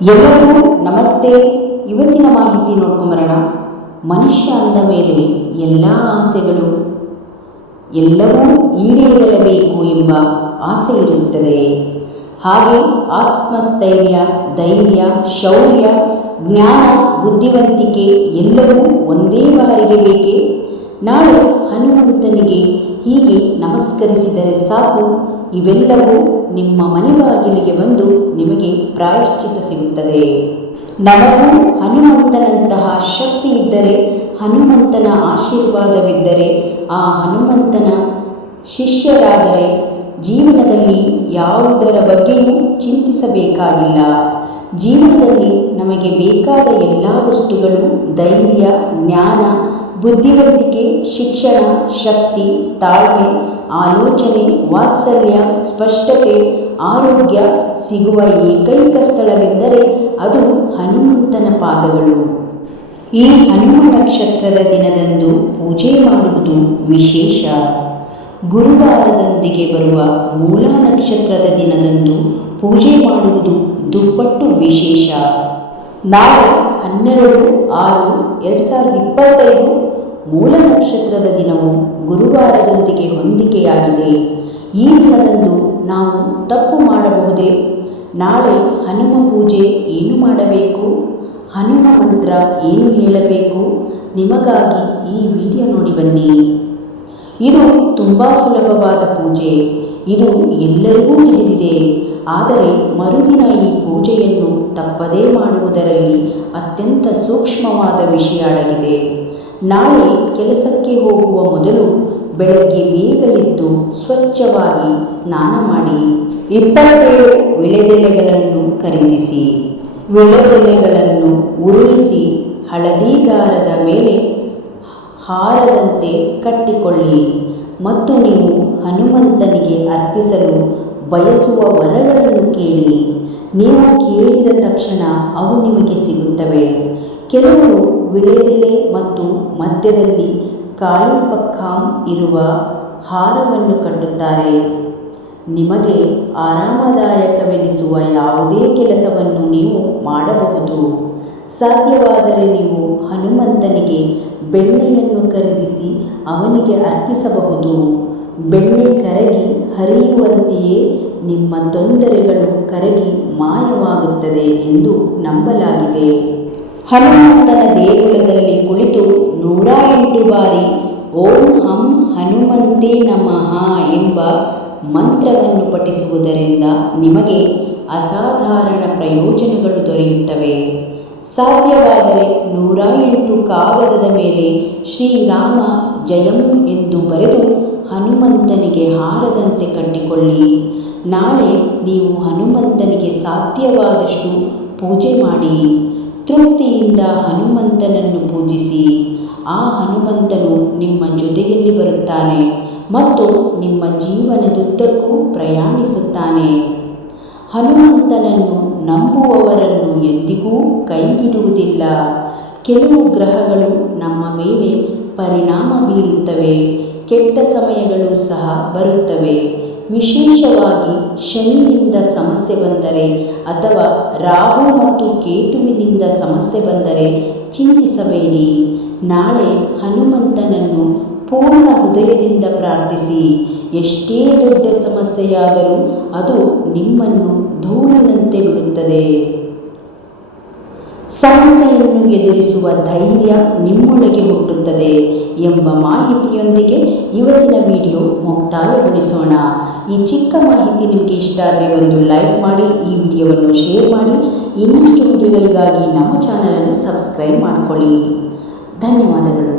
ಎಲ್ಲರಿಗೂ ನಮಸ್ತೆ. ಇವತ್ತಿನ ಮಾಹಿತಿ ನೋಡ್ಕೊಂಬರೋಣ. ಮನುಷ್ಯ ಅಂದ ಮೇಲೆ ಎಲ್ಲ ಆಸೆಗಳು, ಎಲ್ಲವೂ ಈಡೇರಲೇಬೇಕು ಎಂಬ ಆಸೆ ಇರುತ್ತದೆ. ಹಾಗೆ ಆತ್ಮಸ್ಥೈರ್ಯ, ಧೈರ್ಯ, ಶೌರ್ಯ, ಜ್ಞಾನ, ಬುದ್ಧಿವಂತಿಕೆ ಎಲ್ಲವೂ ಒಂದೇ ಬಾರಿಗೆ ಬೇಕೇ? ನಾಳೆ ಹನುಮಂತನಿಗೆ ಹೀಗೆ ನಮಸ್ಕರಿಸಿದರೆ ಸಾಕು. ಇವೆಲ್ಲವೂ ನಿಮ್ಮ ಮನೆ ಬಾಗಿಲಿಗೆ ಬಂದು ನಿಮಗೆ ಪ್ರಾಯಶ್ಚಿತ ಸಿಗುತ್ತದೆ. ನಮಗೂ ಹನುಮಂತನಂತಹ ಶಕ್ತಿ ಇದ್ದರೆ, ಹನುಮಂತನ ಆಶೀರ್ವಾದವಿದ್ದರೆ, ಆ ಹನುಮಂತನ ಶಿಷ್ಯರಾದರೆ ಜೀವನದಲ್ಲಿ ಯಾವುದರ ಬಗ್ಗೆಯೂ ಚಿಂತಿಸಬೇಕಾಗಿಲ್ಲ. ಜೀವನದಲ್ಲಿ ನಮಗೆ ಬೇಕಾದ ಎಲ್ಲ ವಸ್ತುಗಳು, ಧೈರ್ಯ, ಜ್ಞಾನ ಬುದ್ಧಿವಂತಿಕೆ, ಶಿಕ್ಷಣ, ಶಕ್ತಿ, ತಾಳ್ಮೆ, ಆಲೋಚನೆ, ವಾತ್ಸಲ್ಯ, ಸ್ಪಷ್ಟತೆ, ಆರೋಗ್ಯ ಸಿಗುವ ಏಕೈಕ ಸ್ಥಳವೆಂದರೆ ಅದು ಹನುಮಂತನ ಪಾದಗಳು. ಈ ಹನುಮ ನಕ್ಷತ್ರದ ದಿನದಂದು ಪೂಜೆ ಮಾಡುವುದು ವಿಶೇಷ. ಗುರುವಾರದೊಂದಿಗೆ ಬರುವ ಮೂಲ ನಕ್ಷತ್ರದ ದಿನದಂದು ಪೂಜೆ ಮಾಡುವುದು ದುಪ್ಪಟ್ಟು ವಿಶೇಷ. ನಾಳೆ ಹನ್ನೆರಡು ಆರು ಎರಡು ಸಾವಿರದ ಇಪ್ಪತ್ತೈದು ಮೂಲ ನಕ್ಷತ್ರದ ದಿನವು ಗುರುವಾರದೊಂದಿಗೆ ಹೊಂದಿಕೆಯಾಗಿದೆ. ಈ ದಿನದಂದು ನಾವು ತಪ್ಪು ಮಾಡಬಹುದೇ? ನಾಳೆ ಹನುಮ ಪೂಜೆ ಏನು ಮಾಡಬೇಕು? ಹನುಮ ಮಂತ್ರ ಏನು ಹೇಳಬೇಕು? ನಿಮಗಾಗಿ ಈ ವಿಡಿಯೋ ನೋಡಿ ಬನ್ನಿ. ಇದು ತುಂಬ ಸುಲಭವಾದ ಪೂಜೆ. ಇದು ಎಲ್ಲರಿಗೂ ತಿಳಿದಿದೆ. ಆದರೆ ಮರುದಿನ ಈ ಪೂಜೆಯನ್ನು ತಪ್ಪದೇ ಮಾಡುವುದರಲ್ಲಿ ಅತ್ಯಂತ ಸೂಕ್ಷ್ಮವಾದ ವಿಷಯ ಅಡಗಿದೆ ನಾಳೆ ಕೆಲಸಕ್ಕೆ ಹೋಗುವ ಮೊದಲು ಬೆಳಗ್ಗೆ ಬೇಗ ಎದ್ದು ಸ್ವಚ್ಛವಾಗಿ ಸ್ನಾನ ಮಾಡಿ. ಇಪ್ಪತ್ತೇಳು ವಿಳೆದೆಲೆಗಳನ್ನು ಖರೀದಿಸಿ. ವಿಳೆದೆಲೆಗಳನ್ನು ಉರುಳಿಸಿ ಹಳದಿ ದಾರದ ಮೇಲೆ ಹಾರದಂತೆ ಕಟ್ಟಿಕೊಳ್ಳಿ. ಮತ್ತು ನೀವು ಹನುಮಂತನಿಗೆ ಅರ್ಪಿಸಲು ಬಯಸುವ ವರಗಳನ್ನು ಕೇಳಿ. ನೀವು ಕೇಳಿದ ತಕ್ಷಣ ಅವು ನಿಮಗೆ ಸಿಗುತ್ತವೆ. ಕೆಲವರು ವಿಳೆದೆಲೆ ಮತ್ತು ಮಧ್ಯದಲ್ಲಿ ಕಾಳಿಪಕ್ಕಾಂ ಇರುವ ಹಾರವನ್ನು ಕಟ್ಟುತ್ತಾರೆ. ನಿಮಗೆ ಆರಾಮದಾಯಕವೆನಿಸುವ ಯಾವುದೇ ಕೆಲಸವನ್ನು ನೀವು ಮಾಡಬಹುದು. ಸಾಧ್ಯವಾದರೆ ನೀವು ಹನುಮಂತನಿಗೆ ಬೆಣ್ಣೆಯನ್ನು ಖರೀದಿಸಿ ಅವನಿಗೆ ಅರ್ಪಿಸಬಹುದು. ಬೆಣ್ಣೆ ಕರಗಿ ಹರಿಯುವಂತೆಯೇ ನಿಮ್ಮ ತೊಂದರೆಗಳು ಕರಗಿ ಮಾಯವಾಗುತ್ತದೆ ಎಂದು ನಂಬಲಾಗಿದೆ. ಹನುಮಂತನ ದೇಗುಲದಲ್ಲಿ ಕುಳಿತು ನೂರ ಎಂಟು ಬಾರಿ ಓಂ ಹಂ ಹನುಮಂತೆ ನಮಃ ಎಂಬ ಮಂತ್ರವನ್ನು ಪಠಿಸುವುದರಿಂದ ನಿಮಗೆ ಅಸಾಧಾರಣ ಪ್ರಯೋಜನಗಳು ದೊರೆಯುತ್ತವೆ. ಸಾಧ್ಯವಾದರೆ ನೂರ ಎಂಟು ಕಾಗದದ ಮೇಲೆ ಶ್ರೀರಾಮ ಜಯಂ ಎಂದು ಬರೆದು ಹನುಮಂತನಿಗೆ ಹಾರದಂತೆ ಕಟ್ಟಿಕೊಳ್ಳಿ. ನಾಳೆ ನೀವು ಹನುಮಂತನಿಗೆ ಸಾಧ್ಯವಾದಷ್ಟು ಪೂಜೆ ಮಾಡಿ. ತೃಪ್ತಿಯಿಂದ ಹನುಮಂತನನ್ನು ಪೂಜಿಸಿ. ಆ ಹನುಮಂತನು ನಿಮ್ಮ ಜೊತೆಯಲ್ಲಿ ಬರುತ್ತಾನೆ ಮತ್ತು ನಿಮ್ಮ ಜೀವನದುದ್ದಕ್ಕೂ ಪ್ರಯಾಣಿಸುತ್ತಾನೆ. ಹನುಮಂತನನ್ನು ನಂಬುವವರನ್ನು ಎಂದಿಗೂ ಕೈಬಿಡುವುದಿಲ್ಲ. ಕೆಲವು ಗ್ರಹಗಳು ನಮ್ಮ ಮೇಲೆ ಪರಿಣಾಮ ಬೀರುತ್ತವೆ, ಕೆಟ್ಟ ಸಮಯಗಳು ಸಹ ಬರುತ್ತವೆ. ವಿಶೇಷವಾಗಿ ಶನಿಯಿಂದ ಸಮಸ್ಯೆ ಬಂದರೆ ಅಥವಾ ರಾಹು ಮತ್ತು ಕೇತುವಿನಿಂದ ಸಮಸ್ಯೆ ಬಂದರೆ ಚಿಂತಿಸಬೇಡಿ. ನಾಳೆ ಹನುಮಂತನನ್ನು ಪೂರ್ಣ ಹೃದಯದಿಂದ ಪ್ರಾರ್ಥಿಸಿ. ಎಷ್ಟೇ ದೊಡ್ಡ ಸಮಸ್ಯೆಯಾದರೂ ಅದು ನಿಮ್ಮನ್ನು ಧೂಳಿನಂತೆ ಬಿಡುತ್ತದೆ. ಸಮಸ್ಯೆಯನ್ನು ಎದುರಿಸುವ ಧೈರ್ಯ ನಿಮ್ಮೊಳಗೆ ಹುಟ್ಟುತ್ತದೆ ಎಂಬ ಮಾಹಿತಿಯೊಂದಿಗೆ ಇವತ್ತಿನ ವಿಡಿಯೋ ಮುಕ್ತಾಯಗೊಳಿಸೋಣ. ಈ ಚಿಕ್ಕ ಮಾಹಿತಿ ನಿಮಗೆ ಇಷ್ಟ ಆದರೆ ಒಂದು ಲೈಕ್ ಮಾಡಿ, ಈ ವಿಡಿಯೋವನ್ನು ಶೇರ್ ಮಾಡಿ, ಇನ್ನಷ್ಟು ವಿಡಿಯೋಗಳಿಗಾಗಿ ನಮ್ಮ ಚಾನಲನ್ನು ಸಬ್ಸ್ಕ್ರೈಬ್ ಮಾಡಿಕೊಳ್ಳಿ. ಧನ್ಯವಾದಗಳು.